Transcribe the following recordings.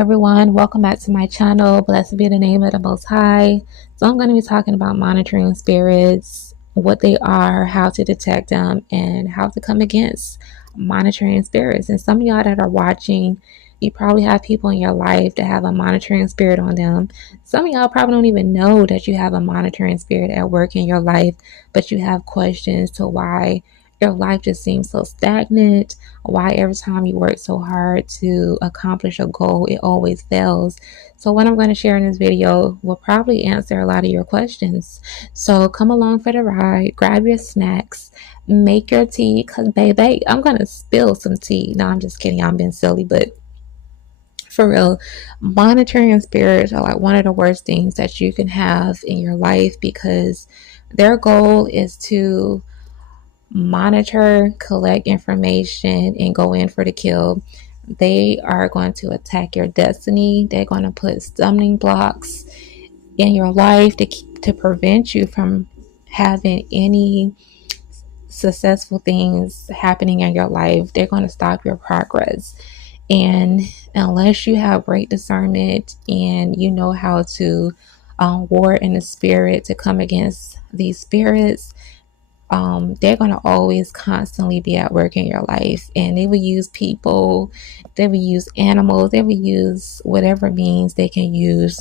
Everyone, welcome back to my channel. Blessed be the name of the Most High. So I'm going to be talking about monitoring spirits, what they are, how to detect them, and how to come against monitoring spirits. And some of y'all that are watching, you probably have people in your life that have a monitoring spirit on them. Some of y'all probably don't even know that you have a monitoring spirit at work in your life, but you have questions to why your life just seems so stagnant, why every time you work so hard to accomplish a goal, it always fails. So what I'm going to share in this video will probably answer a lot of your questions. So come along for the ride, grab your snacks, make your tea, because baby, I'm going to spill some tea. No, I'm just kidding. I'm being silly, but for real, monitoring spirits are like one of the worst things that you can have in your life, because their goal is to monitor, collect information, and go in for the kill. They are going to attack your destiny. They're going to put stumbling blocks in your life to prevent you from having any successful things happening in your life. They're going to stop your progress. And unless you have great discernment and you know how to war in the spirit to come against these spirits, they're going to always constantly be at work in your life, and they will use people, they will use animals, they will use whatever means they can use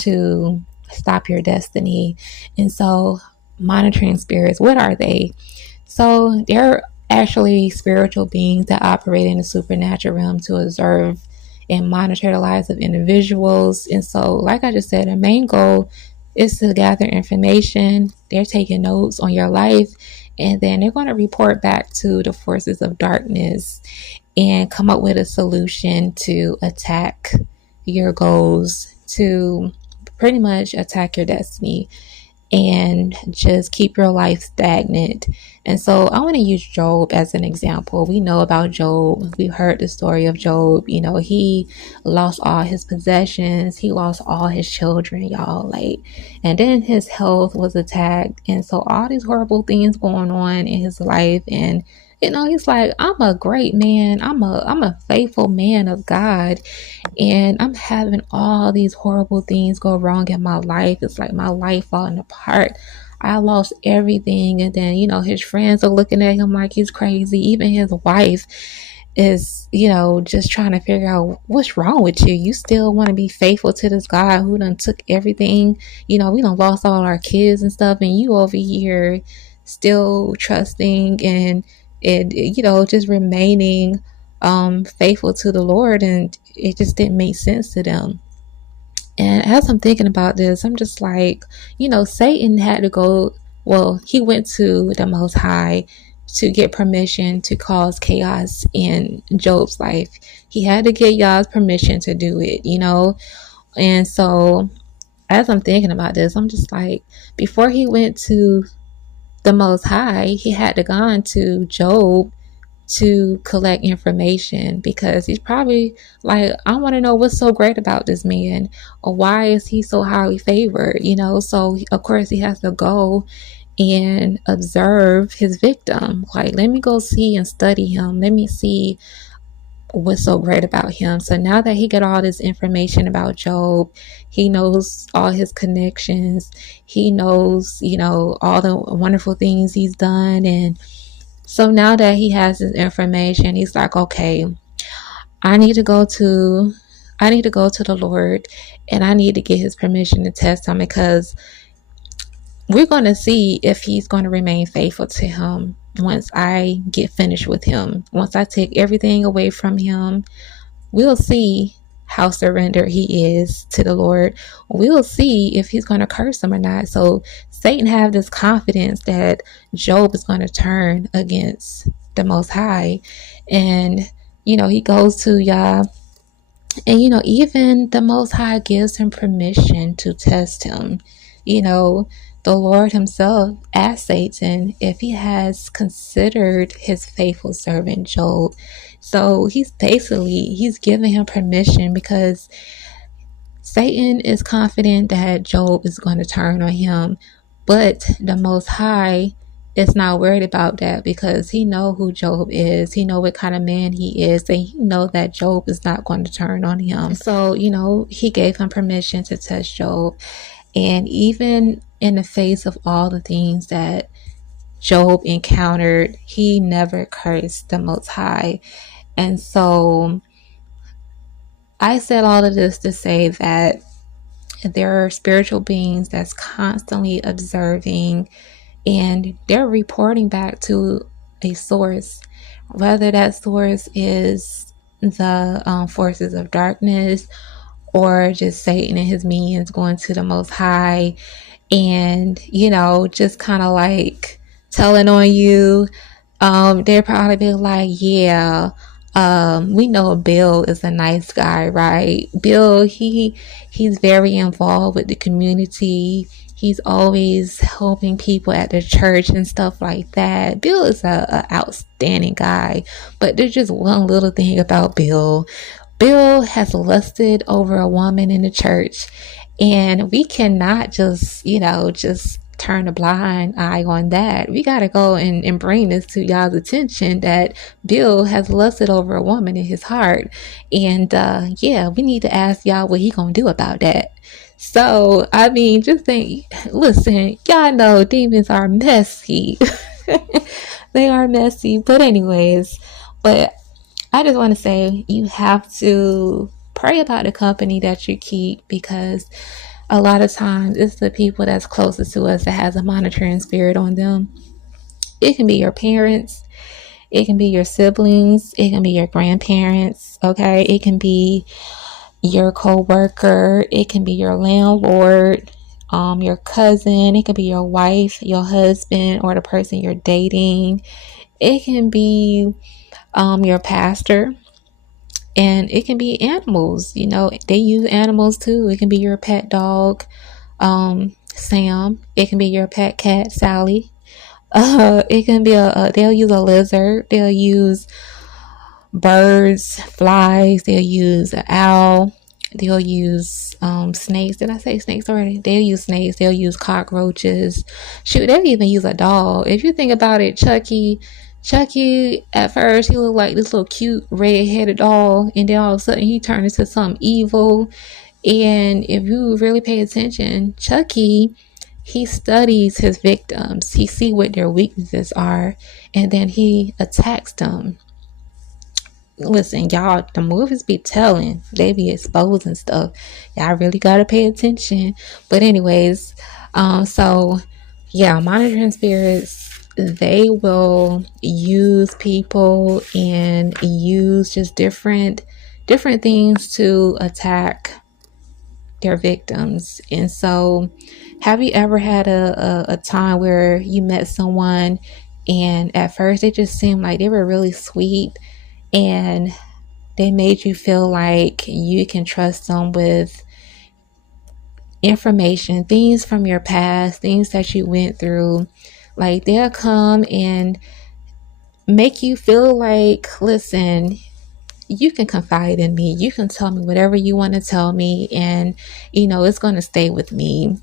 to stop your destiny. And so monitoring spirits, what are they? So they're actually spiritual beings that operate in the supernatural realm to observe and monitor the lives of individuals. And so, like I just said, the main goal is to gather information. They're taking notes on your life, and then they're going to report back to the forces of darkness and come up with a solution to attack your goals, to pretty much attack your destiny and just keep your life stagnant. And so I want to use Job as an example. We know about Job. We've heard the story of Job. You know, he lost all his possessions. He lost all his children, y'all. And then his health was attacked. And so all these horrible things going on in his life. And he's like, I'm a great man. I'm a faithful man of God, and I'm having all these horrible things go wrong in my life. It's like my life falling apart. I lost everything. And then, his friends are looking at him like he's crazy. Even his wife is, just trying to figure out what's wrong with you. You still want to be faithful to this God who done took everything. We done lost all our kids and stuff, and you over here still trusting and just remaining faithful to the Lord. And it just didn't make sense to them. And as I'm thinking about this, I'm just like, Satan had to go, well, he went to the Most High to get permission to cause chaos in Job's life. He had to get Yah's permission to do it, And so as I'm thinking about this, I'm just like, before he went to the Most High, he had to go to Job to collect information, because he's probably like, I want to know what's so great about this man, or why is he so highly favored, So of course he has to go and observe his victim. Like, let me go see and study him. Let me see what's so great about him. So now that he got all this information about Job, he knows all his connections, he knows, all the wonderful things he's done. And so now that he has this information, he's like, okay, I need to go to the Lord, and I need to get his permission to test him, because we're going to see if he's going to remain faithful to him once I get finished with him. Once I take everything away from him, we'll see how surrendered he is to the Lord. We'll see if he's going to curse him or not. So Satan have this confidence that Job is going to turn against the Most High. And, he goes to Yah, and, even the Most High gives him permission to test him. The Lord himself asked Satan if he has considered his faithful servant Job. So he's giving him permission, because Satan is confident that Job is going to turn on him, but the Most High is not worried about that because he know who Job is. He know what kind of man he is, and he know that Job is not going to turn on him. So, he gave him permission to touch Job. And even in the face of all the things that Job encountered, he never cursed the Most High. And so I said all of this to say that there are spiritual beings that's constantly observing, and they're reporting back to a source, whether that source is the forces of darkness or just Satan and his minions going to the Most High and, just kind of like telling on you. They're probably be like, yeah, we know Bill is a nice guy, right? Bill, he's very involved with the community. He's always helping people at the church and stuff like that. Bill is a outstanding guy, but there's just one little thing about Bill. Bill has lusted over a woman in the church, and we cannot just turn a blind eye on that. We got to go and bring this to y'all's attention that Bill has lusted over a woman in his heart. And we need to ask y'all what he gonna do about that. So, I mean, just think, listen, y'all know demons are messy. They are messy. But anyways, but I just want to say you have to pray about the company that you keep, because a lot of times it's the people that's closest to us that has a monitoring spirit on them. It can be your parents, it can be your siblings, it can be your grandparents, okay? It can be your co-worker, it can be your landlord, your cousin, it can be your wife, your husband, or the person you're dating. It can be your pastor. And it can be animals, they use animals too. It can be your pet dog, Sam. It can be your pet cat, Sally. It can be they'll use a lizard. They'll use birds, flies. They'll use an owl. They'll use snakes. Did I say snakes already? They'll use snakes. They'll use cockroaches. Shoot, they'll even use a dog. If you think about it, Chucky, at first, he looked like this little cute red-headed dog, and then all of a sudden he turned into something evil. And if you really pay attention, Chucky, he studies his victims. He sees what their weaknesses are, and then he attacks them. Listen, y'all, the movies be telling, they be exposing stuff. Y'all really gotta pay attention. But anyways, monitoring spirits, they will use people and use just different things to attack their victims. And so, have you ever had a time where you met someone and at first they just seemed like they were really sweet, and they made you feel like you can trust them with information, things from your past, things that you went through? Like, they'll come and make you feel like, listen, you can confide in me. You can tell me whatever you want to tell me, and it's going to stay with me.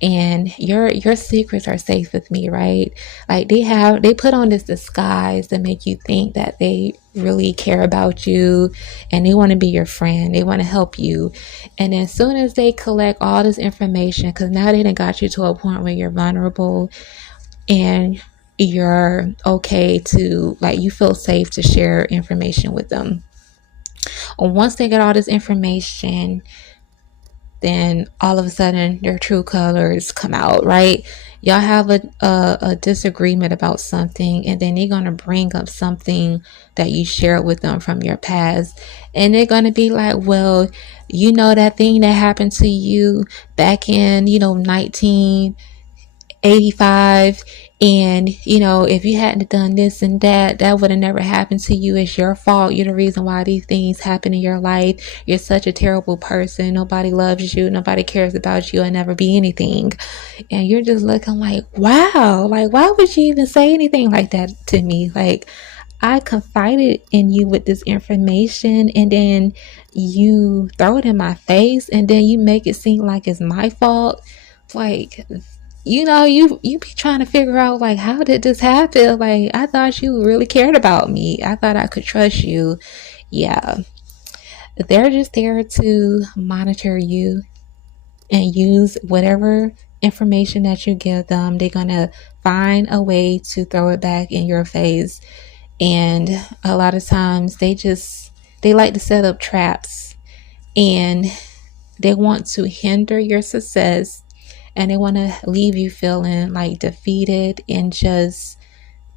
And your secrets are safe with me, right? Like, they put on this disguise to make you think that they really care about you and they want to be your friend. They want to help you. And as soon as they collect all this information, because now they done got you to a point where you're vulnerable and you're okay to, like, you feel safe to share information with them. Once they get all this information, then all of a sudden their true colors come out, right? Y'all have a disagreement about something, and then they're going to bring up something that you shared with them from your past, and they're going to be like, well, that thing that happened to you back in 1985, and if you hadn't done this and that would have never happened to you. It's your fault. You're the reason why these things happen in your life. You're such a terrible person. Nobody loves you. Nobody cares about you, and never be anything. And you're just looking like, wow, like, why would you even say anything like that to me? Like, I confided in you with this information, and then you throw it in my face, and then you make it seem like it's my fault. Like, you be trying to figure out, like, how did this happen? Like, I thought you really cared about me. I thought I could trust you. Yeah, they're just there to monitor you and use whatever information that you give them. They're gonna find a way to throw it back in your face. And a lot of times they like to set up traps, and they want to hinder your success, and they want to leave you feeling like defeated and just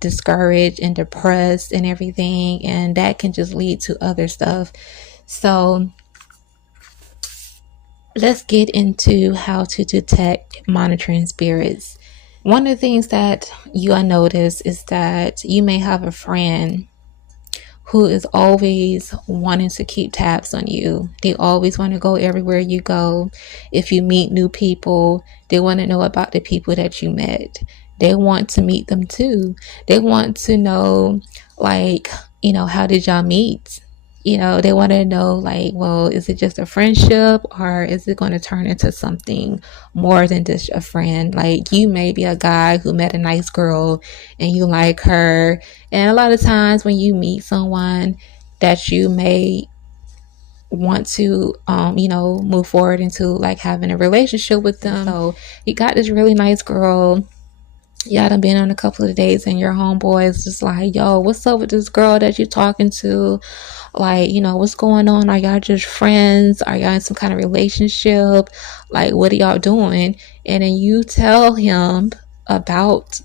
discouraged and depressed and everything, and that can just lead to other stuff. So let's get into how to detect monitoring spirits. One of the things that you'll notice is that you may have a friend who is always wanting to keep tabs on you. They always want to go everywhere you go. If you meet new people, they want to know about the people that you met. They want to meet them too. They want to know, like, how did y'all meet? They want to know, like, well, is it just a friendship, or is it going to turn into something more than just a friend? Like, you may be a guy who met a nice girl and you like her. And a lot of times when you meet someone that you may want to, move forward into like having a relationship with them. So you got this really nice girl. Y'all done been on a couple of dates, and your homeboy is just like, yo, what's up with this girl that you're talking to? Like, what's going on? Are y'all just friends? Are y'all in some kind of relationship? Like, what are y'all doing? And then you tell him about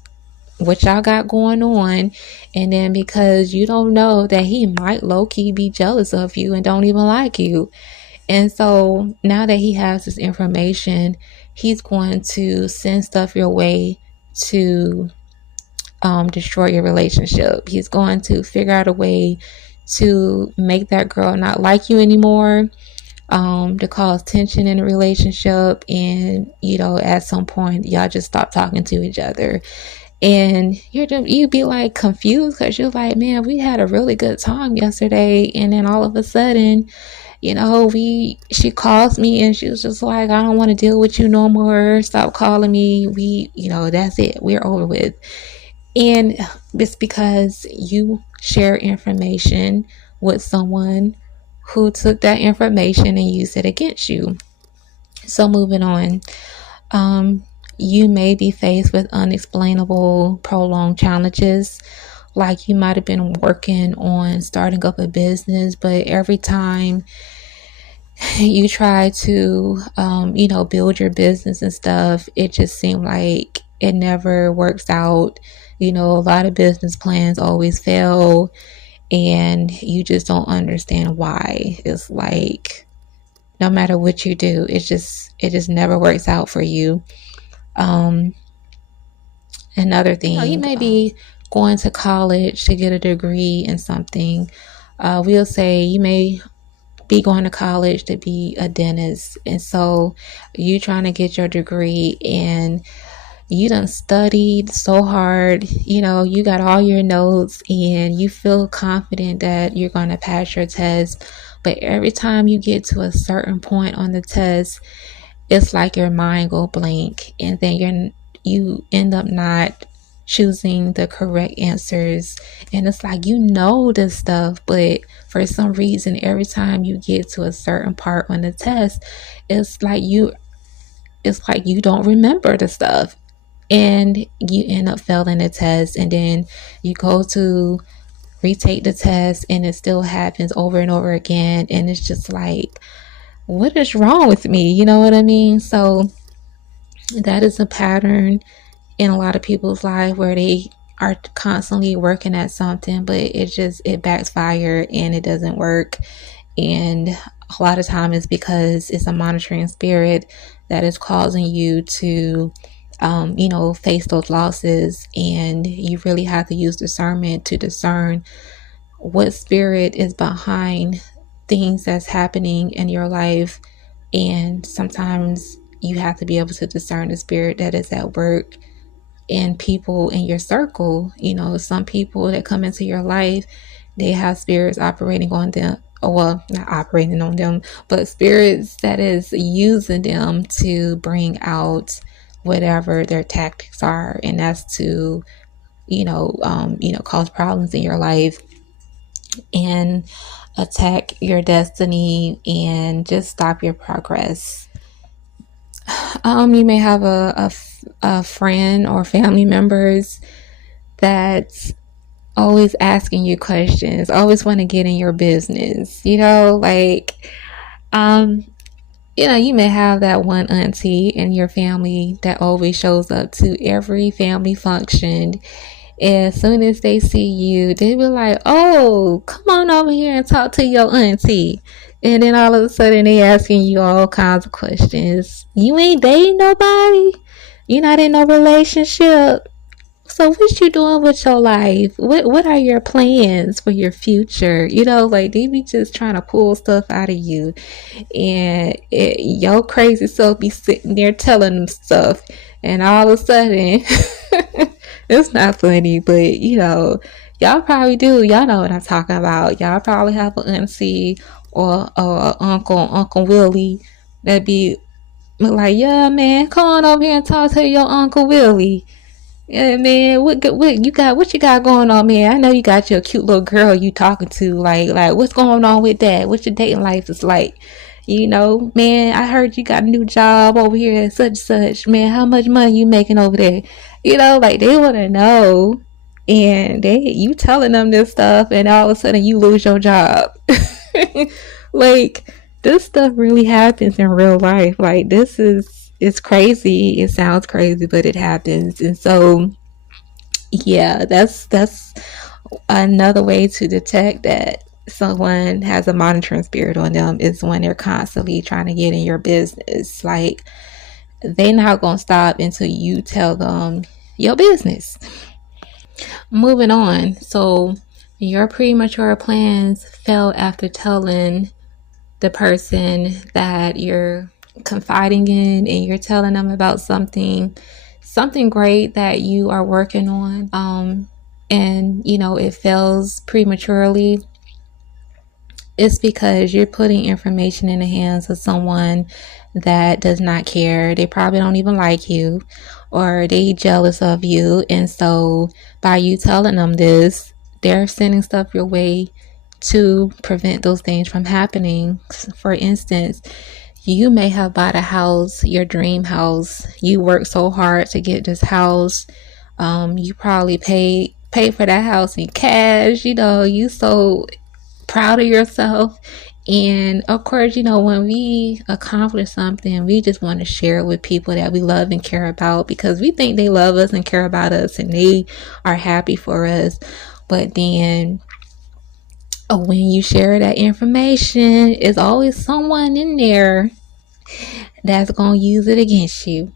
what y'all got going on, and then because you don't know that he might low-key be jealous of you and don't even like you. And so now that he has this information, he's going to send stuff your way to destroy your relationship. He's going to figure out a way to make that girl not like you anymore, to cause tension in a relationship, and at some point y'all just stop talking to each other. And you'd be like confused, because you're like, man, we had a really good time yesterday, and then all of a sudden, she calls me and she was just like, I don't want to deal with you no more, stop calling me, that's it, we're over with. And it's because you share information with someone who took that information and used it against you. So moving on, you may be faced with unexplainable, prolonged challenges. Like, you might have been working on starting up a business, but every time you try to, build your business and stuff, it just seemed like it never works out. A lot of business plans always fail, and you just don't understand why. It's like, no matter what you do, it just never works out for you. Another thing, you may be going to college to get a degree in something. We'll say you may be going to college to be a dentist, and so you trying to get your degree, and you done studied so hard, you got all your notes, and you feel confident that you're going to pass your test. But every time you get to a certain point on the test, it's like your mind go blank, and then you end up not choosing the correct answers. And it's like, this stuff, but for some reason, every time you get to a certain part on the test, it's like you don't remember the stuff, and you end up failing the test. And then you go to retake the test, and it still happens over and over again, and it's just like, what is wrong with me? You know what I mean? So that is a pattern in a lot of people's life, where they are constantly working at something, but it backfires and it doesn't work. And a lot of time it's because it's a monitoring spirit that is causing you to face those losses. And you really have to use discernment to discern what spirit is behind things that's happening in your life. And sometimes you have to be able to discern the spirit that is at work in people in your circle. Some people that come into your life, they have spirits operating on them. Well, not operating on them, but spirits that is using them to bring out whatever their tactics are, and that's to cause problems in your life and attack your destiny and just stop your progress. You may have a friend or family members that's always asking you questions, always want to get in your business, um, you may have that one auntie in your family that always shows up to every family function. As soon as they see you, they be like, "Oh, come on over here and talk to your auntie." And then all of a sudden, they asking you all kinds of questions. You ain't dating nobody. You're not in no relationship. So what you doing with your life? What are your plans for your future? They be just trying to pull stuff out of you, and your crazy self be sitting there telling them stuff, and all of a sudden, it's not funny, but y'all probably do. Y'all know what I'm talking about. Y'all probably have an auntie or Uncle Willie that be like, "Yeah, man, come on over here and talk to your Uncle Willie." Yeah, man, what you got going on, man? I know you got your cute little girl you talking to. Like what's going on with that? What your dating life is like? Man, I heard you got a new job over here at such such. Man, how much money you making over there? They wanna know. And you telling them this stuff, and all of a sudden you lose your job. Like, this stuff really happens in real life. Like, it's crazy. It sounds crazy, but it happens. And so, yeah, that's another way to detect that someone has a monitoring spirit on them, is when they're constantly trying to get in your business. Like, they're not gonna stop until you tell them your business. Moving on. So, your premature plans fell after telling the person that you're confiding in, and you're telling them about something great that you are working on, and it fails prematurely. It's because you're putting information in the hands of someone that does not care. They probably don't even like you, or they jealous of you. And so by you telling them this, they're sending stuff your way to prevent those things from happening. For instance, you may have bought a house, your dream house. You worked so hard to get this house. You probably paid for that house in cash. You so proud of yourself. And of course, when we accomplish something, we just want to share it with people that we love and care about, because we think they love us and care about us and they are happy for us. But then when you share that information, it's always someone in there that's going to use it against you.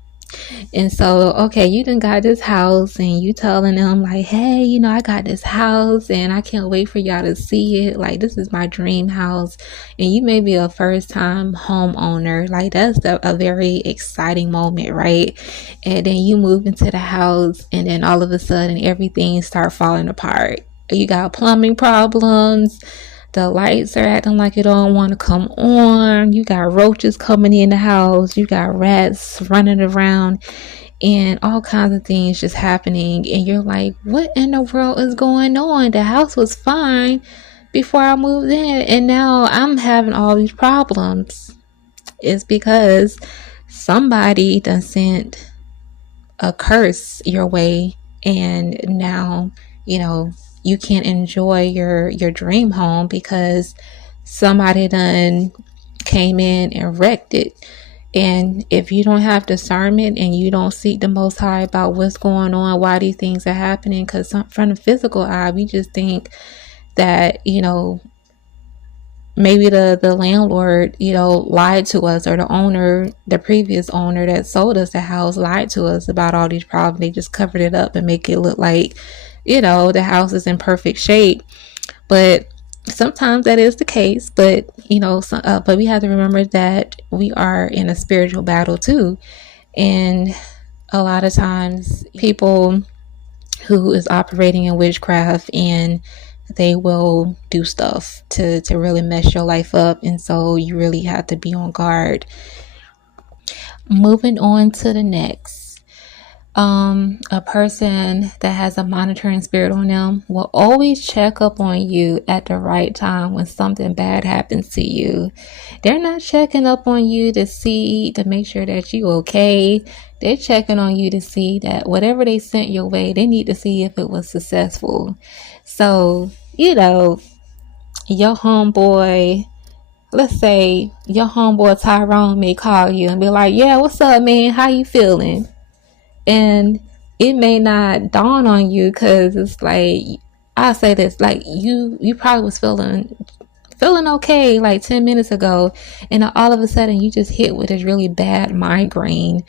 And so, okay, you done got this house, and you telling them like, "Hey, I got this house and I can't wait for y'all to see it. Like, this is my dream house." And you may be a first time homeowner. Like, that's a very exciting moment, right? And then you move into the house, and then all of a sudden everything start falling apart. You got plumbing problems. The lights are acting like it don't want to come on. You got roaches coming in the house. You got rats running around, and all kinds of things just happening. And you're like, what in the world is going on? The house was fine before I moved in, and now I'm having all these problems. It's because somebody done sent a curse your way, and now you can't enjoy your dream home because somebody done came in and wrecked it. And if you don't have discernment and you don't seek the Most High about what's going on, why these things are happening, because from the physical eye, we just think that maybe the landlord lied to us, or the previous owner that sold us the house lied to us about all these problems. They just covered it up and make it look like the house is in perfect shape. But sometimes that is the case. But but we have to remember that we are in a spiritual battle too. And a lot of times people who is operating in witchcraft, and they will do stuff to really mess your life up. And so you really have to be on guard. Moving on to the next. A person that has a monitoring spirit on them will always check up on you at the right time when something bad happens to you. They're not checking up on you to make sure that you okay. They're checking on you to see that whatever they sent your way, they need to see if it was successful. So, your homeboy, let's say your homeboy Tyrone may call you and be like, yeah, what's up, man? How you feeling? And it may not dawn on you because it's like, I say this, like you probably was feeling okay like 10 minutes ago, and then all of a sudden you just hit with this really bad migraine,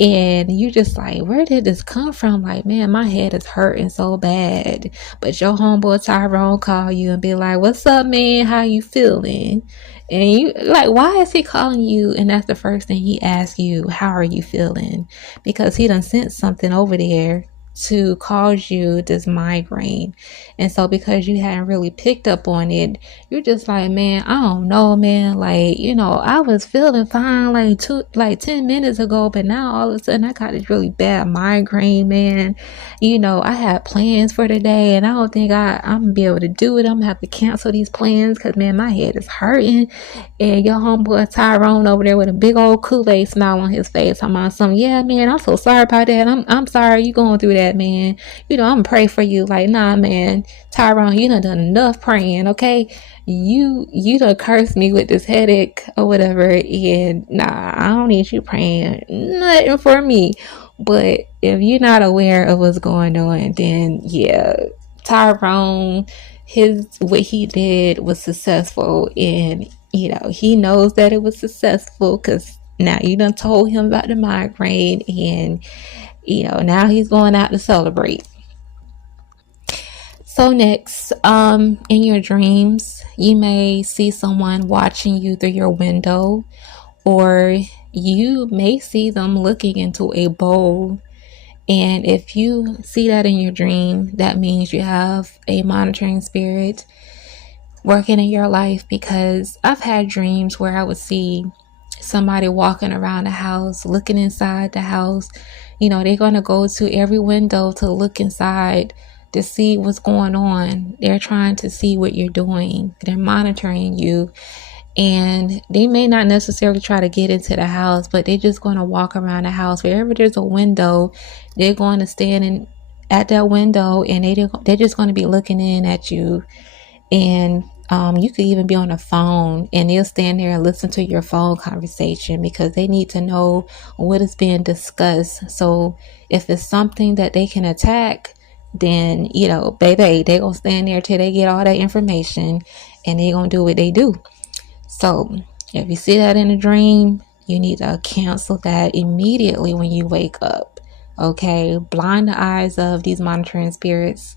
and you just like, where did this come from? Like, man, my head is hurting so bad. But your homeboy Tyrone call you and be like, what's up, man? How you feeling? And you like, why is he calling you? And that's the first thing he asks you, how are you feeling? Because he done sent something over there to cause you this migraine. And so because you hadn't really picked up on it, you're just like, man, I don't know, man. Like, I was feeling fine like 10 minutes ago, but now all of a sudden I got this really bad migraine, man. I had plans for today, and I don't think I'm gonna be able to do it. I'm gonna have to cancel these plans because, man, my head is hurting. And your homeboy Tyrone over there with a big old Kool-Aid smile on his face, talking about something. Yeah, man, I'm so sorry about that. I'm sorry you going through that, man. I'm gonna pray for you. Like, nah, man, Tyrone, you done enough praying, okay? You done cursed me with this headache or whatever, and nah, I don't need you praying nothing for me. But if you're not aware of what's going on, then yeah, Tyrone, what he did was successful, and he knows that it was successful because now you done told him about the migraine, and now he's going out to celebrate. So next, in your dreams, you may see someone watching you through your window, or you may see them looking into a bowl. And if you see that in your dream, that means you have a monitoring spirit working in your life, because I've had dreams where I would see somebody walking around the house, looking inside the house. They're going to go to every window to look inside to see what's going on. They're trying to see what you're doing. They're monitoring you. And they may not necessarily try to get into the house, but they're just going to walk around the house. Wherever there's a window, they're going to stand at that window, and they're just going to be looking in at you. And you could even be on the phone, and they'll stand there and listen to your phone conversation because they need to know what is being discussed. So if it's something that they can attack, then, baby, they gonna stand there till they get all that information, and they gonna do what they do. So if you see that in a dream, you need to cancel that immediately when you wake up. Okay, blind the eyes of these monitoring spirits,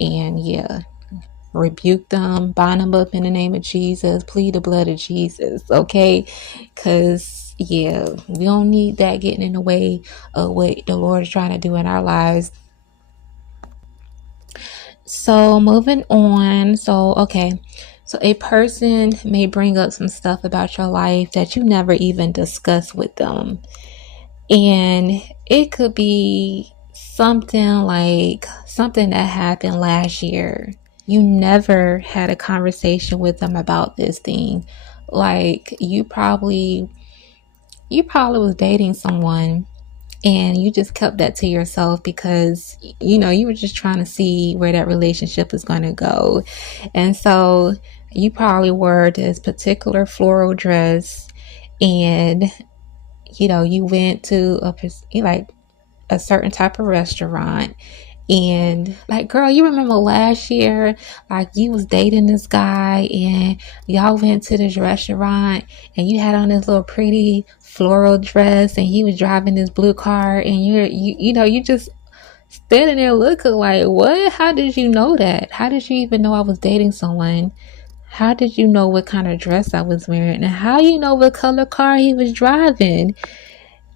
and yeah, rebuke them, bind them up in the name of Jesus, plead the blood of Jesus. Okay, because yeah, we don't need that getting in the way of what the Lord is trying to do in our lives. So moving on. So a person may bring up some stuff about your life that you never even discussed with them. And it could be something that happened last year. You never had a conversation with them about this thing. Like you probably was dating someone, and you just kept that to yourself because you were just trying to see where that relationship is going to go. And so you probably wore this particular floral dress, and you went to a certain type of restaurant, and like, girl, you remember last year, like you was dating this guy and y'all went to this restaurant, and you had on this little pretty floral dress, and he was driving this blue car, and you just standing there looking like, what? How did you know that? How did you even know I was dating someone? How did you know what kind of dress I was wearing? And how you know what color car he was driving?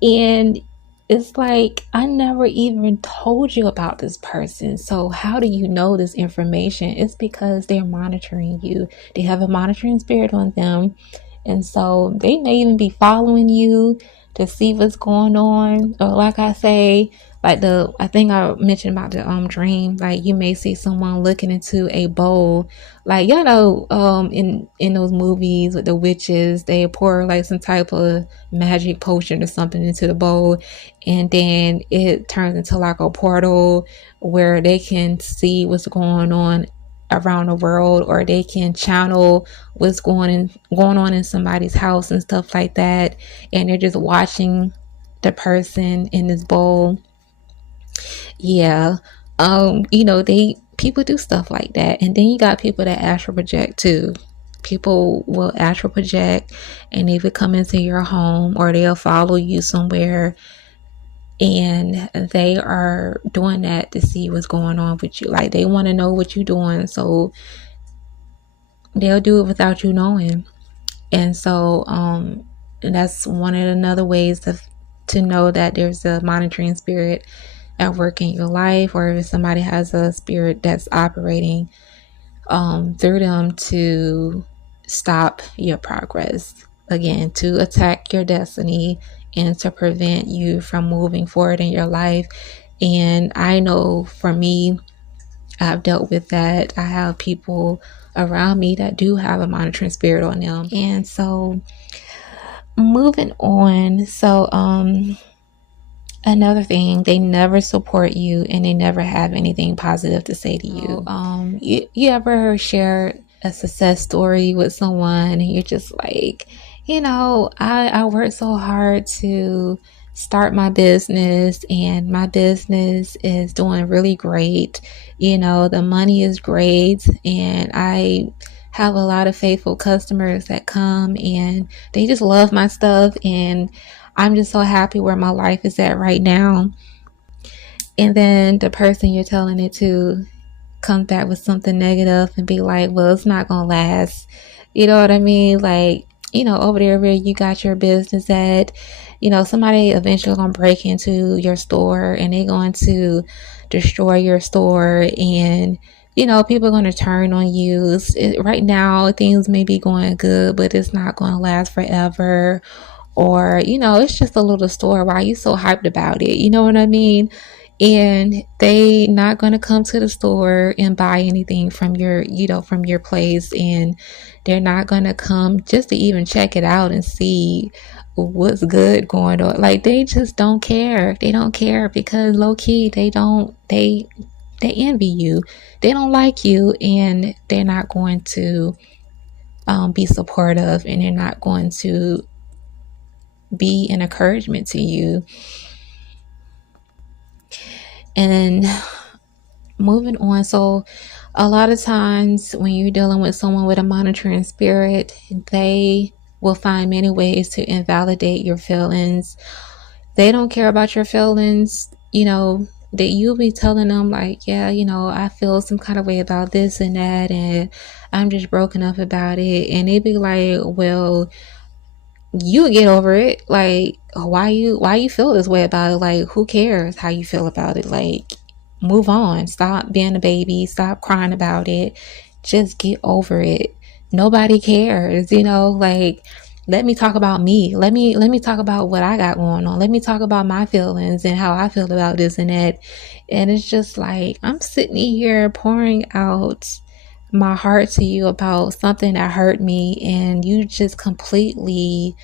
And it's like, I never even told you about this person. So how do you know this information? It's because they're monitoring you. They have a monitoring spirit on them. And so they may even be following you. to see what's going on. Or like I say, like I think I mentioned about the dream, like you may see someone looking into a bowl, like in those movies with the witches, they pour like some type of magic potion or something into the bowl, and then it turns into like a portal where they can see what's going on around the world, or they can channel what's going on in somebody's house and stuff like that, and they're just watching the person in this bowl. Yeah. They people do stuff like that. And then you got people that astral project too. People will astral project and they will come into your home, or they'll follow you somewhere, and they are doing that to see what's going on with you. Like they want to know what you're doing, so they'll do it without you knowing. And so and that's one of another ways to know that there's a monitoring spirit at work in your life, or if somebody has a spirit that's operating through them to stop your progress, again, to attack your destiny and to prevent you from moving forward in your life. And I know for me, I've dealt with that. I have people around me that do have a monitoring spirit on them. And so moving on, so another thing, they never support you and they never have anything positive to say to you. You ever share a success story with someone and you're just like, I worked so hard to start my business and my business is doing really great. The money is great and I have a lot of faithful customers that come and they just love my stuff, and I'm just so happy where my life is at right now. And then the person you're telling it to comes back with something negative and be like, well, it's not going to last. You know what I mean? Like, over there where you got your business at, somebody eventually going to break into your store and they're going to destroy your store, and people are going to turn on you. Right now, things may be going good, but it's not going to last forever. Or it's just a little store, why are you so hyped about it? You know what I mean? And they not going to come to the store and buy anything from your place, and they're not going to come just to even check it out and see what's good going on. Like they just don't care. They don't care because low key they envy you. They don't like you, and they're not going to be supportive, and they're not going to be an encouragement to you. And moving on, so a lot of times when you're dealing with someone with a monitoring spirit, they will find many ways to invalidate your feelings. They don't care about your feelings, that you'll be telling them like, yeah, I feel some kind of way about this and that, and I'm just broken up about it. And they be like, well, you get over it. Like, why you feel this way about it? Like, who cares how you feel about it? Like, move on. Stop being a baby. Stop crying about it. Just get over it. Nobody cares, like, let me talk about me. Let me talk about what I got going on. Let me talk about my feelings and how I feel about this and that. And it's just like, I'm sitting here pouring out my heart to you about something that hurt me, and you just completely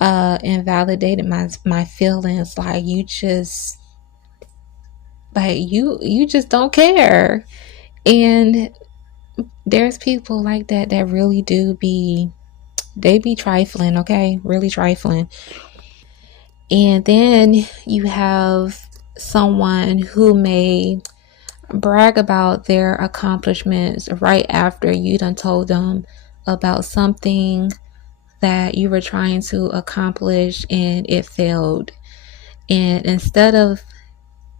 invalidated my feelings. Like you just don't care. And there's people like that really do be trifling, okay? Really trifling. And then you have someone who may brag about their accomplishments right after you done told them about something that you were trying to accomplish and it failed. And instead of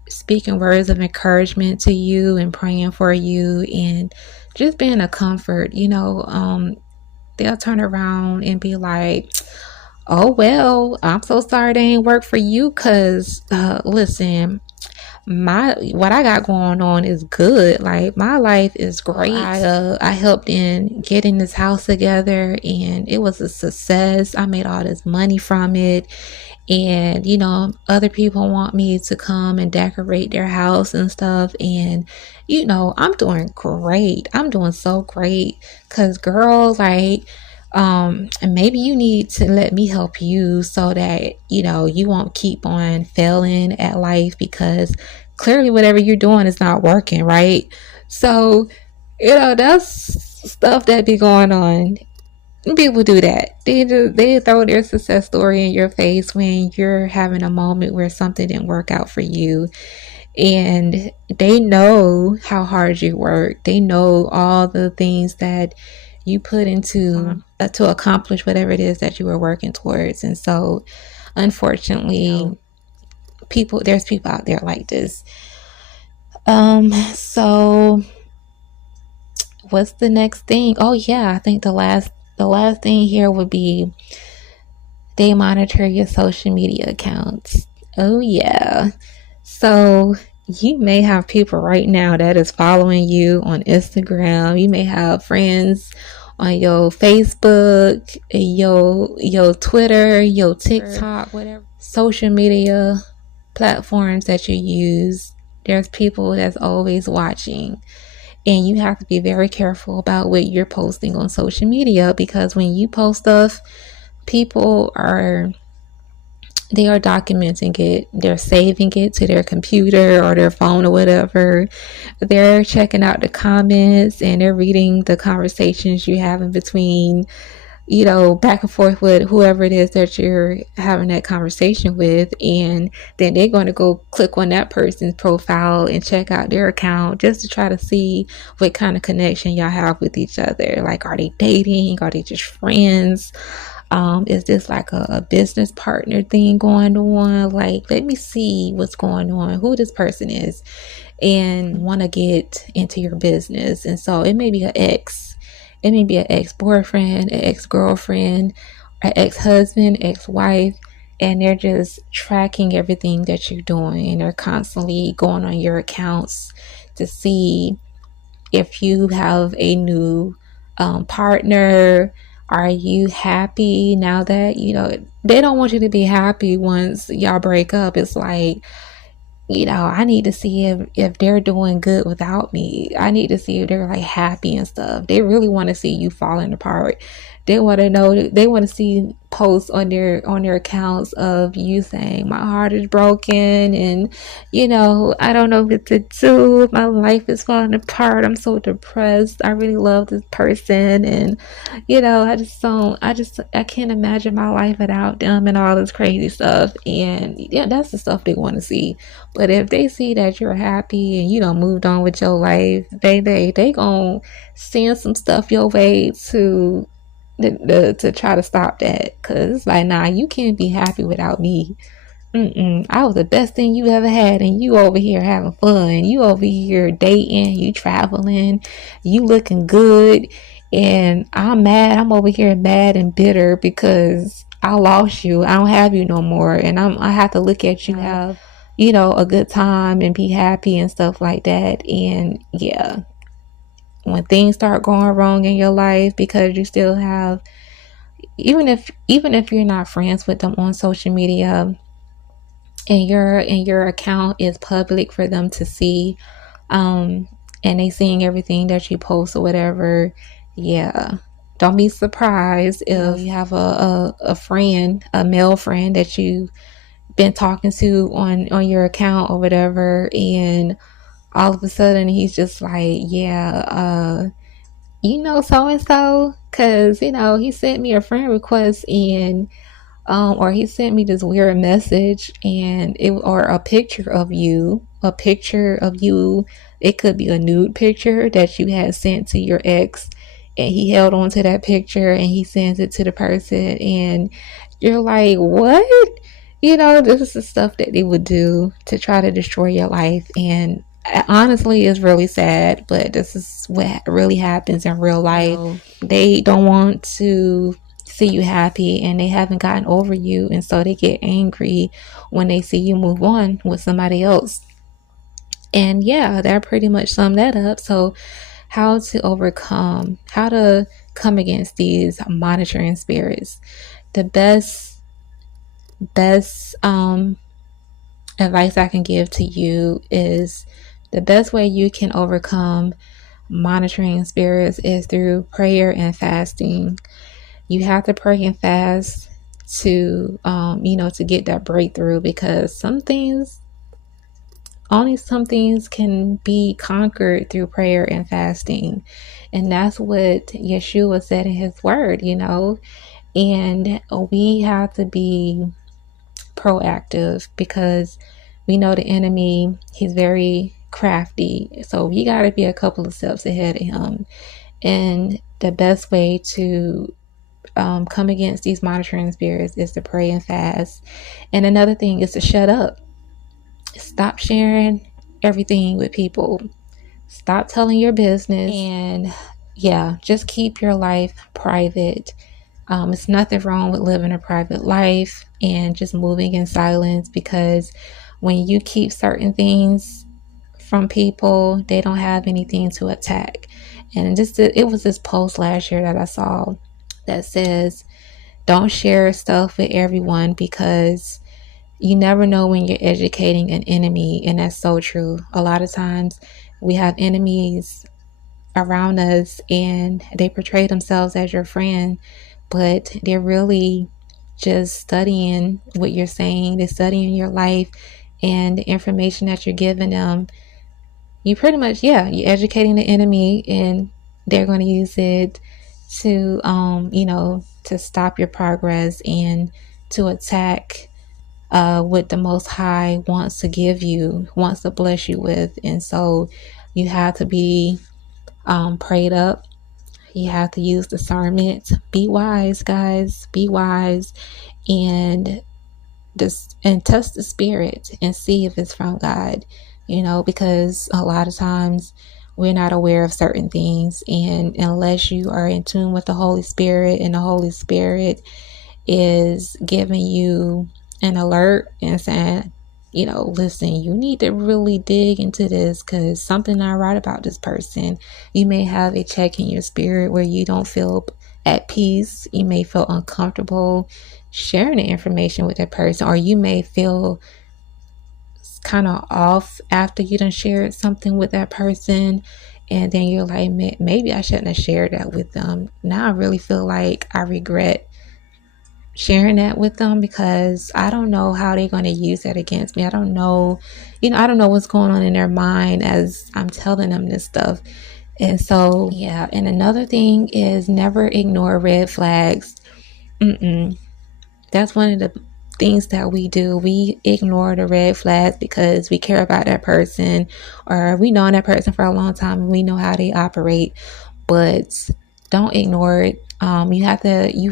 speaking words of encouragement to you and praying for you and just being a comfort, they'll turn around and be like, oh, well, I'm so sorry they ain't work for you because, listen, what I got going on is good. Like my life is great. I helped in getting this house together, and it was a success. I made all this money from it. And other people want me to come and decorate their house and stuff, and I'm doing great. I'm doing so great, because girl, like, and maybe you need to let me help you so that you won't keep on failing at life, because clearly whatever you're doing is not working, right? So that's stuff that be going on. People do that. They throw their success story in your face when you're having a moment where something didn't work out for you, and they know how hard you work. They know all the things that you put into to accomplish whatever it is that you were working towards. And so, unfortunately, there's people out there like this. So what's the next thing? Oh yeah, I think the last thing here would be they monitor your social media accounts. Oh yeah. So you may have people right now that is following you on Instagram. You may have friends on your Facebook, your Twitter, your TikTok, whatever social media platforms that you use. There's people that's always watching. And you have to be very careful about what you're posting on social media, because when you post stuff, people are documenting it. They're saving it to their computer or their phone or whatever. They're checking out the comments, and they're reading the conversations you have in between, back and forth with whoever it is that you're having that conversation with. And then they're going to go click on that person's profile and check out their account just to try to see what kind of connection y'all have with each other. Like, are they dating? Are they just friends? Is this like a business partner thing going on? Like, let me see what's going on, who this person is, and want to get into your business. And so it may be an ex. It may be an ex-boyfriend, an ex-girlfriend, an ex-husband, ex-wife, and they're just tracking everything that you're doing. And they're constantly going on your accounts to see if you have a new partner. Are you happy now that, they don't want you to be happy once y'all break up. It's like, I need to see if they're doing good without me. I need to see if they're like happy and stuff. They really want to see you falling apart. They want to know. They want to see posts on their accounts of you saying, "My heart is broken," and I don't know what to do. My life is falling apart. I'm so depressed. I really love this person, and I just don't. I can't imagine my life without them, and all this crazy stuff. And yeah, that's the stuff they want to see. But if they see that you're happy and moved on with your life, they gonna send some stuff your way to try to stop that, because it's like, nah, you can't be happy without me. I was the best thing you ever had, and you over here having fun, you over here dating, you traveling, you looking good, and I'm over here mad and bitter because I lost you. I don't have you no more, and I have to look at you have a good time and be happy and stuff like that. And yeah, when things start going wrong in your life, because you still have, even if you're not friends with them on social media, and your account is public for them to see, and they seeing everything that you post or whatever, yeah, don't be surprised if you have a friend, a male friend that you been talking to on your account or whatever, and all of a sudden he's just like, yeah, so and so, because he sent me a friend request, and or he sent me this weird message, and or a picture of you, it could be a nude picture that you had sent to your ex, and he held on to that picture and he sends it to the person, and you're like, what? This is the stuff that they would do to try to destroy your life. And honestly, it's really sad, but this is what really happens in real life. They don't want to see you happy, and they haven't gotten over you, and so they get angry when they see you move on with somebody else. And yeah, that pretty much summed that up. So how to come against these monitoring spirits. The best advice I can give to you is the best way you can overcome monitoring spirits is through prayer and fasting. You have to pray and fast to to get that breakthrough, because some things can be conquered through prayer and fasting. And that's what Yeshua said in his word, and we have to be proactive, because we know the enemy, he's very crafty. So we got to be a couple of steps ahead of him. And the best way to come against these monitoring spirits is to pray and fast. And another thing is to shut up. Stop sharing everything with people. Stop telling your business. And yeah, just keep your life private. It's nothing wrong with living a private life and just moving in silence, because when you keep certain things from people, they don't have anything to attack. And it was this post last year that I saw that says, don't share stuff with everyone, because you never know when you're educating an enemy. And that's so true. A lot of times we have enemies around us and they portray themselves as your friend, but they're really just studying what you're saying. They're studying your life and the information that you're giving them. You pretty much, you're educating the enemy, and they're going to use it to, to stop your progress and to attack what the Most High wants to give you, wants to bless you with. And so you have to be prayed up. You have to use discernment. Be wise, guys. Be wise, and test the spirit and see if it's from God. Because a lot of times we're not aware of certain things, and unless you are in tune with the Holy Spirit, and the Holy Spirit is giving you an alert and saying, listen, you need to really dig into this, because something not right about this person. You may have a check in your spirit where you don't feel at peace. You may feel uncomfortable sharing the information with that person, or you may feel kind of off after you done shared something with that person, and then you're like, maybe I shouldn't have shared that with them. Now I really feel like I regret sharing that with them, because I don't know how they're going to use that against me. I don't know, I don't know what's going on in their mind as I'm telling them this stuff. And so, yeah. And another thing is, never ignore red flags. That's one of the things that we do. We ignore the red flags because we care about that person, or we know that person for a long time and we know how they operate. But don't ignore it. You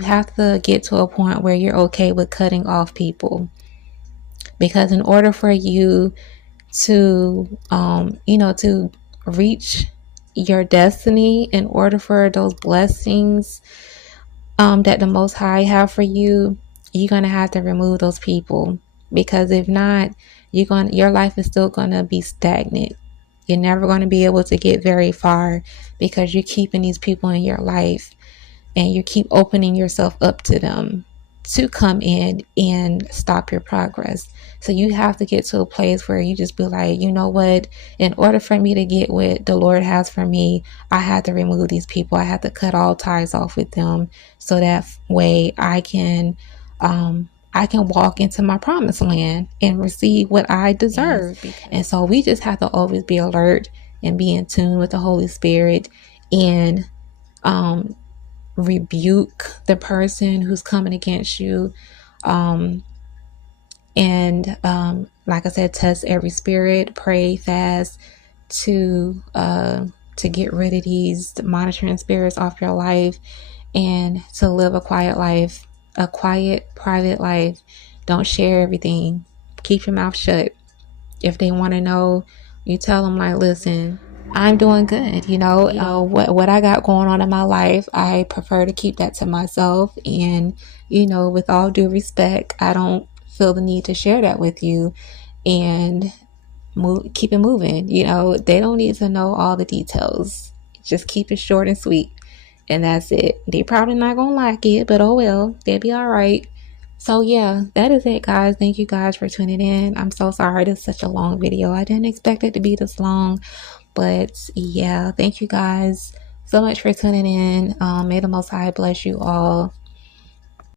have to get to a point where you're okay with cutting off people, because in order for you to to reach your destiny, in order for those blessings that the Most High have for you, you're gonna have to remove those people. Because if not, your life is still gonna be stagnant. You're never going to be able to get very far, because you're keeping these people in your life, and you keep opening yourself up to them to come in and stop your progress. So you have to get to a place where you just be like, you know what, in order for me to get what the Lord has for me, I had to remove these people. I had to cut all ties off with them, so that way I can walk into my promised land and receive what I deserve. And so we just have to always be alert and be in tune with the Holy Spirit, and rebuke the person who's coming against you. Like I said, test every spirit, pray, fast to get rid of these monitoring spirits off your life, and to live a quiet life, a quiet, private life. Don't share everything. Keep your mouth shut. If they want to know, you tell them, like, listen, I'm doing good. What I got going on in my life, I prefer to keep that to myself. And, with all due respect, I don't feel the need to share that with you. And keep it moving. You know, they don't need to know all the details. Just keep it short and sweet, and that's it. They probably not gonna like it, but oh well, they'll be all right. So yeah, that is it, guys. Thank you guys for tuning in. I'm so sorry this is such a long video. I didn't expect it to be this long, but yeah, thank you guys so much for tuning in. May the Most High bless you all.